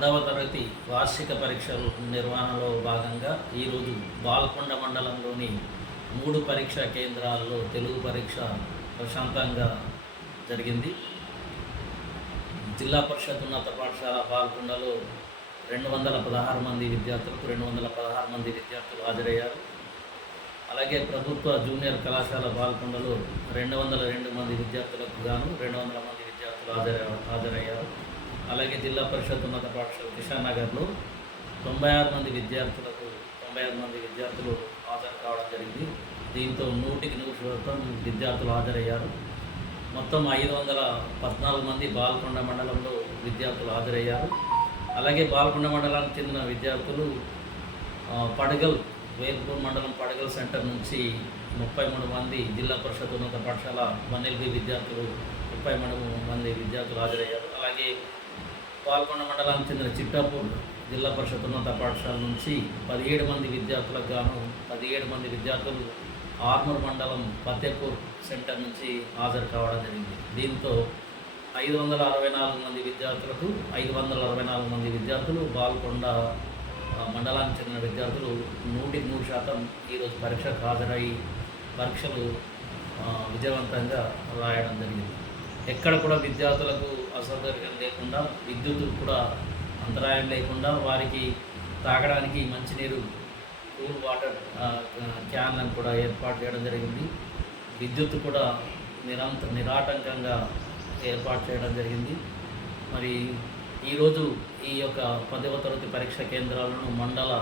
పదవ తరగతి వార్షిక పరీక్షల నిర్వహణలో భాగంగా ఈరోజు బాల్కొండ మండలంలోని మూడు పరీక్షా కేంద్రాల్లో తెలుగు పరీక్ష ప్రశాంతంగా జరిగింది. జిల్లా పరిషత్ ఉన్నత పాఠశాల బాల్కొండలో రెండు వందల పదహారు మంది విద్యార్థులకు రెండు వందల పదహారు మంది విద్యార్థులు హాజరయ్యారు. అలాగే ప్రభుత్వ జూనియర్ కళాశాల బాల్కొండలో రెండు వందల రెండు మంది విద్యార్థులకు గాను రెండు వందల మంది విద్యార్థులు హాజర హాజరయ్యారు. అలాగే జిల్లా పరిషత్ ఉన్నత పాఠశాల కిషాన్ నగర్లో తొంభై ఆరు మంది విద్యార్థులకు తొంభై ఆరు మంది విద్యార్థులు హాజరు కావడం జరిగింది. దీంతో నూటికి నూరు శాతం విద్యార్థులు హాజరయ్యారు. మొత్తం ఐదు వందల పద్నాలుగు మంది బాల్కొండ మండలంలో విద్యార్థులు హాజరయ్యారు. అలాగే బాల్కొండ మండలానికి చెందిన విద్యార్థులు పడగల్ వేల్పూర్ మండలం పడగల్ సెంటర్ నుంచి ముప్పై మూడు మంది జిల్లా పరిషత్ ఉన్నత పాఠశాల వన్ ఎల్బి విద్యార్థులు ముప్పై మూడు మంది విద్యార్థులు హాజరయ్యారు. అలాగే పాల్కొండ మండలానికి చెందిన చిట్టాపూర్ జిల్లా పరిషత్ ఉన్నత పాఠశాల నుంచి పదిహేడు మంది విద్యార్థులకు గాను పదిహేడు మంది విద్యార్థులు ఆర్మూర్ మండలం ఫతేపూర్ సెంటర్ నుంచి హాజరు కావడం జరిగింది. దీంతో ఐదు వందల అరవై నాలుగు మంది విద్యార్థులకు ఐదు వందల అరవై నాలుగు మంది విద్యార్థులు బాల్కొండ మండలానికి చెందిన విద్యార్థులు నూటికి నూరు శాతం ఈరోజు పరీక్షకు హాజరై పరీక్షలు విజయవంతంగా రాయడం జరిగింది. ఎక్కడ కూడా విద్యార్థులకు అసౌకర్యం లేకుండా విద్యుత్ కూడా అంతరాయం లేకుండా వారికి తాగడానికి మంచినీరు కూల్ వాటర్ క్యాన్లను కూడా ఏర్పాటు చేయడం జరిగింది. విద్యుత్ కూడా నిరంతర నిరాటంకంగా ఏర్పాటు చేయడం జరిగింది. మరి ఈరోజు ఈ యొక్క పదవ తరగతి పరీక్ష కేంద్రాలను మండల